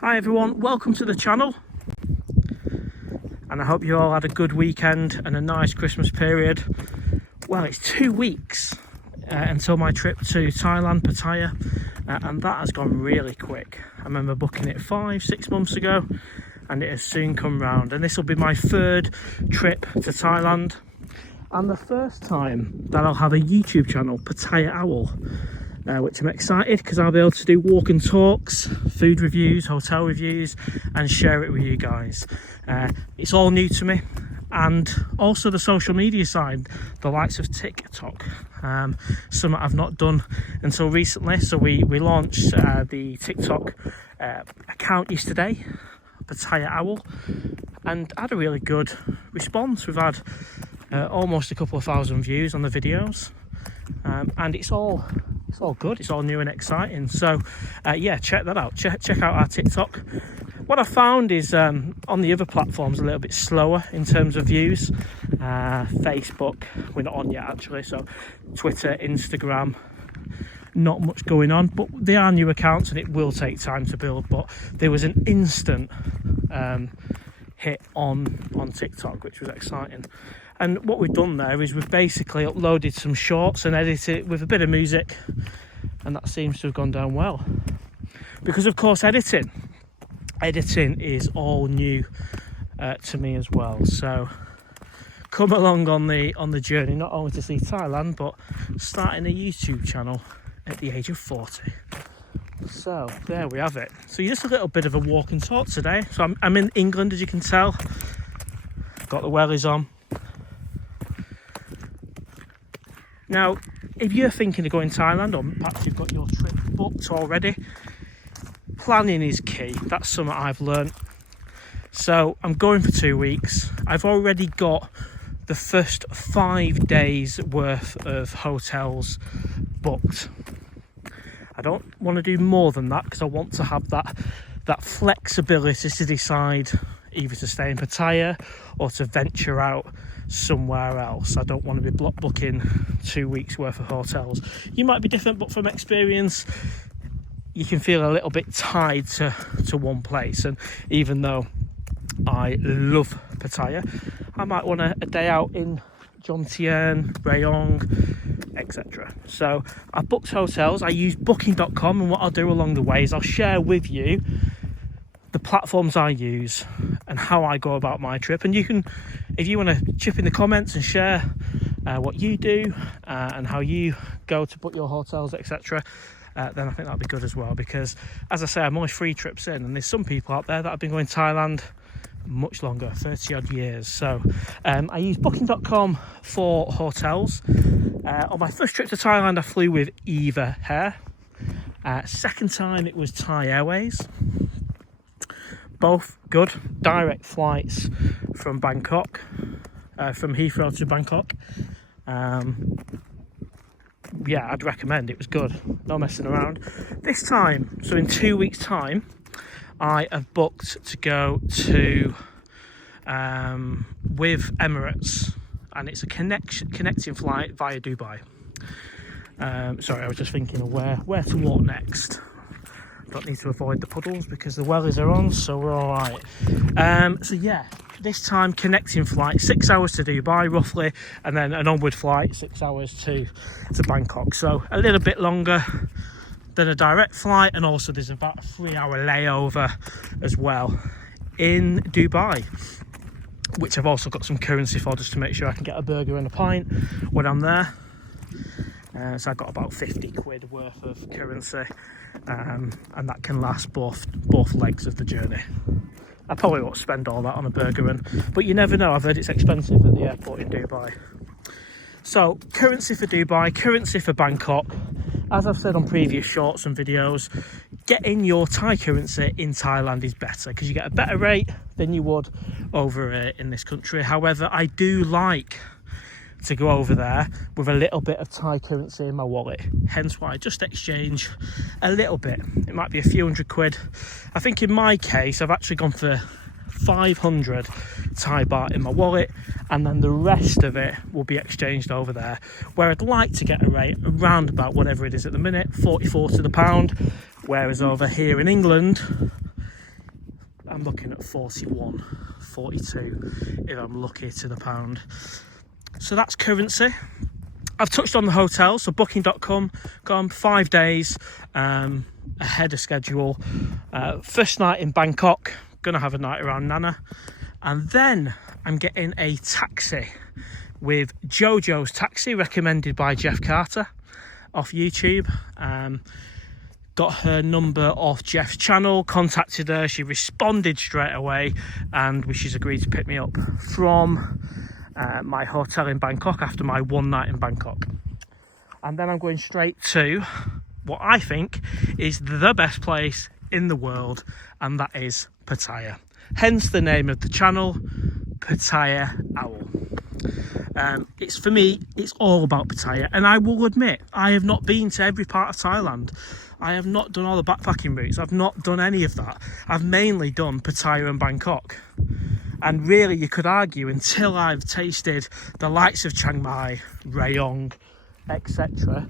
Hi everyone, welcome to the channel, and I hope you all had a good weekend and a nice Christmas period. Well, it's 2 weeks until my trip to Thailand, Pattaya, and that has gone really quick. I remember booking it 5-6 months ago and it has soon come round, and this will be my third trip to Thailand and the first time that I'll have a YouTube channel, Pattaya Owl. Which I'm excited because I'll be able to do walk and talks, food reviews, hotel reviews, and share it with you guys. It's all new to me, and also the social media side, the likes of TikTok, something I've not done until recently. So we launched the TikTok account yesterday, Pattaya Owl, and had a really good response. We've had almost a couple of thousand views on the videos, and it's all good, it's all new and exciting. So yeah, check that out, check out our TikTok. What I found is on the other platforms a little bit slower in terms of views. Facebook we're not on yet actually, so Twitter, Instagram, not much going on, but they are new accounts and it will take time to build. But there was an instant hit on TikTok, which was exciting. And what we've done there is we've basically uploaded some shorts and edited it with a bit of music, and that seems to have gone down well. Because of course editing is all new to me as well. So come along on the journey, not only to see Thailand, but starting a YouTube channel at the age of 40. So there we have it. So just a little bit of a walk and talk today. So I'm in England, as you can tell. Got the wellies on. Now, if you're thinking of going to Thailand, or perhaps you've got your trip booked already, planning is key. That's something I've learned. So I'm going for 2 weeks. I've already got the first 5 days worth of hotels booked. I don't want to do more than that because I want to have that flexibility to decide either to stay in Pattaya or to venture out somewhere else. I don't want to be block booking 2 weeks worth of hotels. You might be different, but from experience you can feel a little bit tied to one place. And even though I love Pattaya, I might want a day out in Jomtien, Rayong, etc. So I booked hotels. I use booking.com, and what I'll do along the way is I'll share with you the platforms I use and how I go about my trip. And you can, if you want to chip in the comments and share what you do and how you go to book your hotels, etc., then I think that'd be good as well. Because as I say, I'm only 3 trips in, and there's some people out there that have been going to Thailand much longer, 30 odd years. So I use booking.com for hotels. On my first trip to Thailand I flew with Eva Hair. Second time it was Thai Airways. Both good, direct flights from Bangkok, from Heathrow to Bangkok. Yeah, I'd recommend. It was good, no messing around. This time, so in 2 weeks time, I have booked to go to with Emirates, and it's a connecting flight via Dubai. Sorry, I was just thinking of where to walk next. Don't need to avoid the puddles because the wellies are on, so we're all right. So yeah, this time connecting flight, 6 hours to Dubai roughly, and then an onward flight 6 hours to Bangkok. So a little bit longer than a direct flight, and also there's about a 3-hour layover as well in Dubai, which I've also got some currency for, just to make sure I can get a burger and a pint when I'm there. So I got about 50 quid worth of currency, and that can last both legs of the journey. I probably won't spend all that on a burger, but you never know. I've heard it's expensive at the airport in Dubai. So currency for Dubai, currency for Bangkok. As I've said on previous shorts and videos, getting your Thai currency in Thailand is better because you get a better rate than you would over in this country. However, I do like to go over there with a little bit of Thai currency in my wallet, hence why I just exchange a little bit. It might be a few hundred quid. I think in my case I've actually gone for 500 Thai baht in my wallet, and then the rest of it will be exchanged over there, where I'd like to get a rate around about whatever it is at the minute, 44 to the pound, whereas over here in England I'm looking at 41, 42 if I'm lucky to the pound. So that's currency. I've touched on the hotel, so booking.com, gone 5 days ahead of schedule. First night in Bangkok, gonna have a night around Nana, and then I'm getting a taxi with Jojo's Taxi, recommended by Jeff Carter off YouTube. Got her number off Jeff's channel, contacted her, she responded straight away, and she's agreed to pick me up from my hotel in Bangkok after my one night in Bangkok. And then I'm going straight to what I think is the best place in the world, and that is Pattaya. Hence the name of the channel, Pattaya Owl. It's, for me, it's all about Pattaya, and I will admit I have not been to every part of Thailand. I have not done all the backpacking routes. I've not done any of that. I've mainly done Pattaya and Bangkok. And really, you could argue, until I've tasted the likes of Chiang Mai, Rayong, etc.,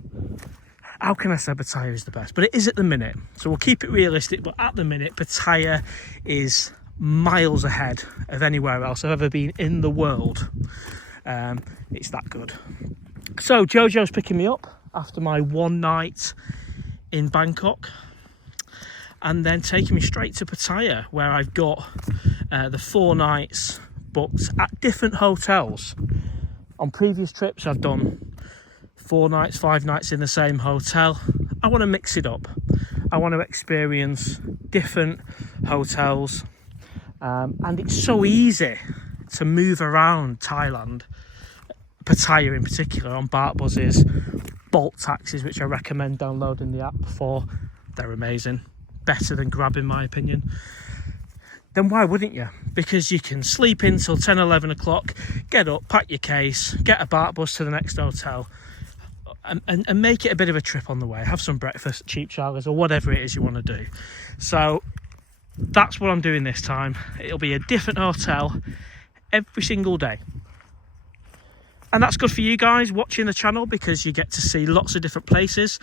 how can I say Pattaya is the best? But it is at the minute. So we'll keep it realistic, but at the minute, Pattaya is miles ahead of anywhere else I've ever been in the world. It's that good. So Jojo's picking me up after my one night in Bangkok, and then taking me straight to Pattaya, where I've got the 4 nights booked at different hotels. On previous trips I've done 4 nights, 5 nights in the same hotel. I want to mix it up. I want to experience different hotels, and it's so easy to move around Thailand, Pattaya in particular, on BART buses, Bolt taxis, which I recommend downloading the app for. They're amazing, better than Grab in my opinion. Then why wouldn't you? Because you can sleep in till 10, 11 o'clock, get up, pack your case, get a BART bus to the next hotel, and make it a bit of a trip on the way. Have some breakfast, cheap charlies, or whatever it is you want to do. So that's what I'm doing this time. It'll be a different hotel every single day. And that's good for you guys watching the channel, because you get to see lots of different places.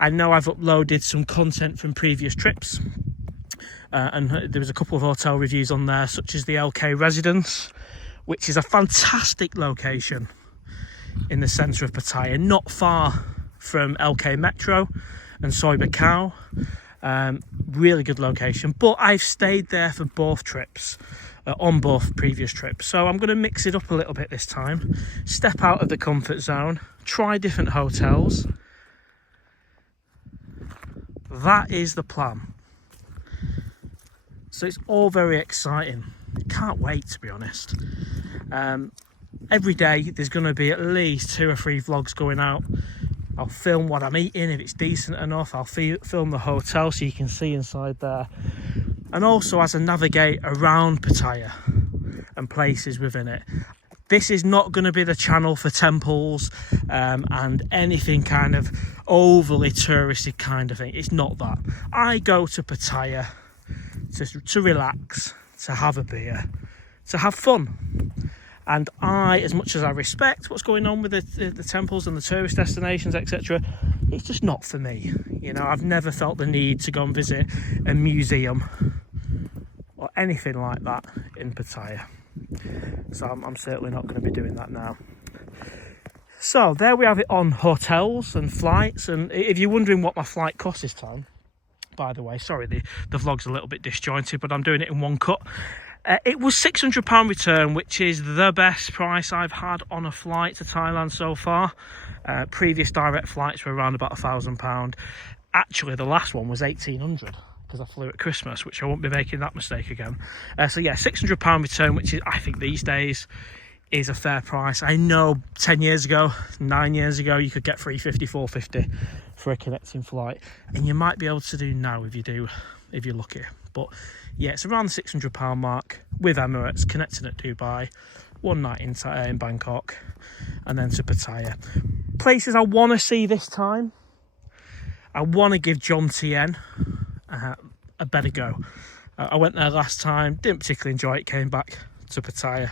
I know I've uploaded some content from previous trips, and there was a couple of hotel reviews on there, such as the LK Residence, which is a fantastic location in the centre of Pattaya, not far from LK Metro and Soi Buakhao. Really good location, but I've stayed there for both trips, on both previous trips. So I'm going to mix it up a little bit this time, step out of the comfort zone, try different hotels. That is the plan. So it's all very exciting. Can't wait, to be honest. Every day there's going to be at least 2 or 3 vlogs going out. I'll film what I'm eating if it's decent enough. I'll film the hotel so you can see inside there. And also as I navigate around Pattaya and places within it. This is not going to be the channel for temples and anything kind of overly touristy kind of thing. It's not that. I go to Pattaya to relax, to have a beer, to have fun. And as much as I respect what's going on with the temples and the tourist destinations, etc., it's just not for me. You know, I've never felt the need to go and visit a museum or anything like that in Pattaya. So I'm certainly not going to be doing that now. So there we have it on hotels and flights. And if you're wondering what my flight cost this time, by the way, sorry, the vlog's a little bit disjointed, but I'm doing it in one cut. It was £600 return, which is the best price I've had on a flight to Thailand so far. Previous direct flights were around about £1,000. Actually, the last one was £1,800 because I flew at Christmas, which I won't be making that mistake again. So yeah, £600 return, which is, I think these days, is a fair price. I know 10 years ago, 9 years ago, you could get £350, £450 for a connecting flight, and you might be able to do now if you're lucky. But yeah, it's around the £600 mark with Emirates, connecting at Dubai, one night in Bangkok, and then to Pattaya. Places I want to see this time, I want to give Jomtien a better go. I went there last time, didn't particularly enjoy it, came back to Pattaya.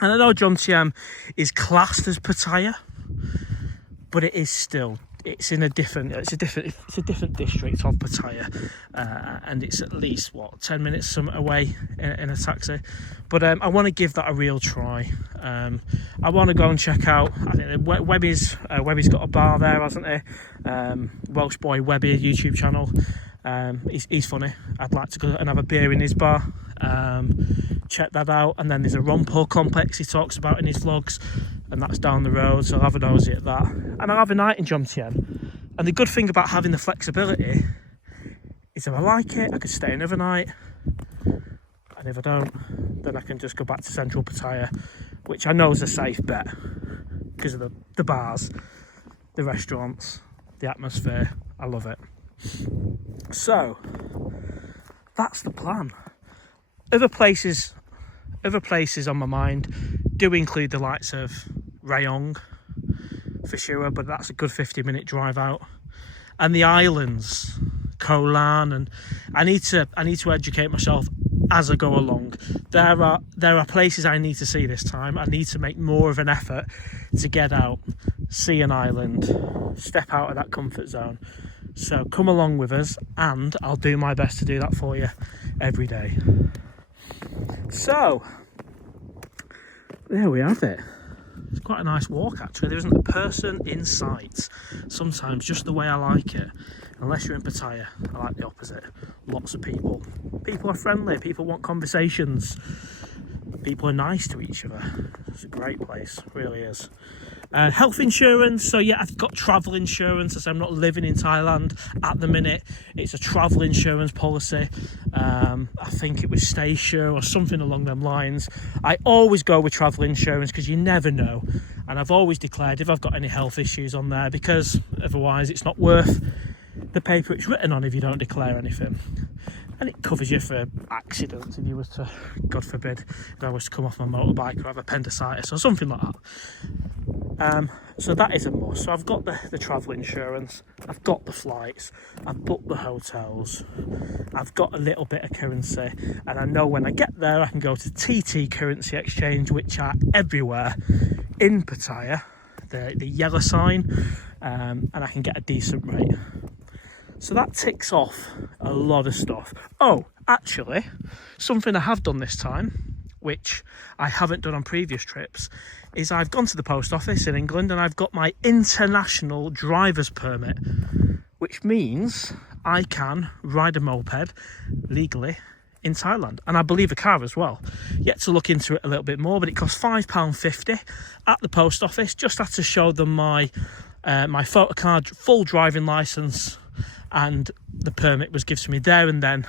And I know Jomtien is classed as Pattaya, but it is still it's in a different district of Pattaya, and it's at least 10 minutes away in a taxi. But I want to give that a real try. I want to go and check out, I think Webby's got a bar there, hasn't he? Welsh boy Webby, YouTube channel. He's funny. I'd like to go and have a beer in his bar. Check that out. And then there's a Rompo complex he talks about in his vlogs, and that's down the road, so I'll have a nosy at that. And I'll have a night in Jomtien. And the good thing about having the flexibility is if I like it, I could stay another night, and if I don't, then I can just go back to central Pattaya, which I know is a safe bet because of the bars, the restaurants, the atmosphere. I love it. So that's the plan. Other places on my mind do include the likes of Rayong for sure, but that's a good 50-minute drive out, and the islands, Koh Lan, and I need to educate myself as I go along. There are places I need to see this time. I need to make more of an effort to get out, see an island, step out of that comfort zone. So come along with us, and I'll do my best to do that for you every day. So there we have it. It's quite a nice walk actually. There isn't a person in sight. Sometimes just the way I like it. Unless you're in Pattaya, I like the opposite. Lots of people. People are friendly. People want conversations. People are nice to each other. It's a great place, it really is. Health insurance, so yeah, I've got travel insurance as I'm not living in Thailand at the minute. It's a travel insurance policy. I think it was Stacia or something along them lines. I always go with travel insurance because you never know, and I've always declared if I've got any health issues on there, because otherwise it's not worth the paper it's written on if you don't declare anything. And it covers you for accidents if you were to, God forbid, if I was to come off my motorbike or have appendicitis or something like that. So that is a must. So I've got the travel insurance, I've got the flights, I've booked the hotels, I've got a little bit of currency, and I know when I get there I can go to TT Currency Exchange, which are everywhere in Pattaya, the yellow sign, and I can get a decent rate. So that ticks off a lot of stuff. Oh, actually, something I have done this time, which I haven't done on previous trips, is I've gone to the post office in England and I've got my international driver's permit, which means I can ride a moped legally in Thailand, and I believe a car as well. Yet to look into it a little bit more, but it costs £5.50 at the post office. Just had to show them my photo card, full driving licence, and the permit was given to me there and then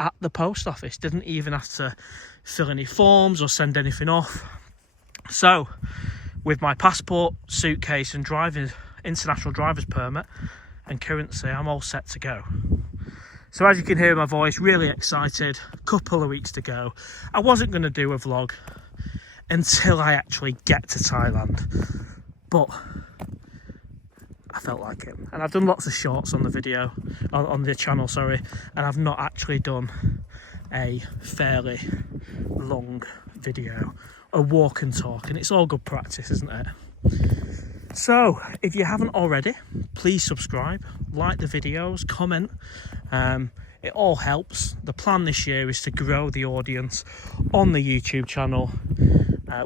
at the post office. Didn't even have to fill any forms or send anything off. So with my passport, suitcase and international driver's permit and currency, I'm all set to go. So as you can hear in my voice, really excited. Couple of weeks to go. I wasn't going to do a vlog until I actually get to Thailand, but I felt like it, and I've done lots of shorts on the video, on the channel, sorry, and I've not actually done a fairly long video, a walk and talk, and it's all good practice, isn't it? So if you haven't already, please subscribe, like the videos, comment. It all helps. The plan this year is to grow the audience on the YouTube channel,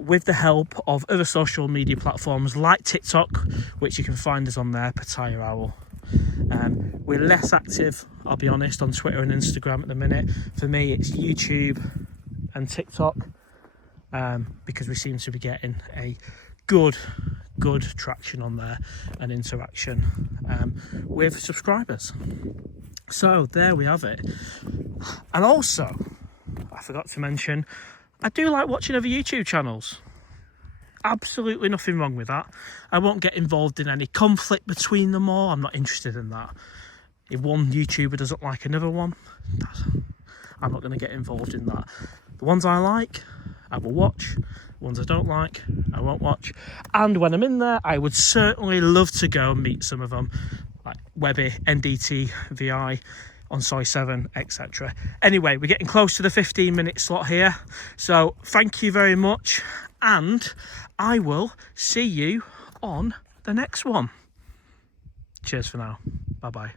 with the help of other social media platforms like TikTok, which you can find us on there, Pattaya Owl. We're less active, I'll be honest, on Twitter and Instagram at the minute. For me, it's YouTube and TikTok, because we seem to be getting a good traction on there and interaction with subscribers. So there we have it. And also, I forgot to mention, I do like watching other YouTube channels. Absolutely nothing wrong with that. I won't get involved in any conflict between them all. I'm not interested in that. If one YouTuber doesn't like another one, I'm not going to get involved in that. The ones I like, I will watch. The ones I don't like, I won't watch. And when I'm in there, I would certainly love to go and meet some of them, like Webby, NDT, VI, on Soy 7, etc. Anyway, we're getting close to the 15-minute slot here. So thank you very much, and I will see you on the next one. Cheers for now. Bye bye.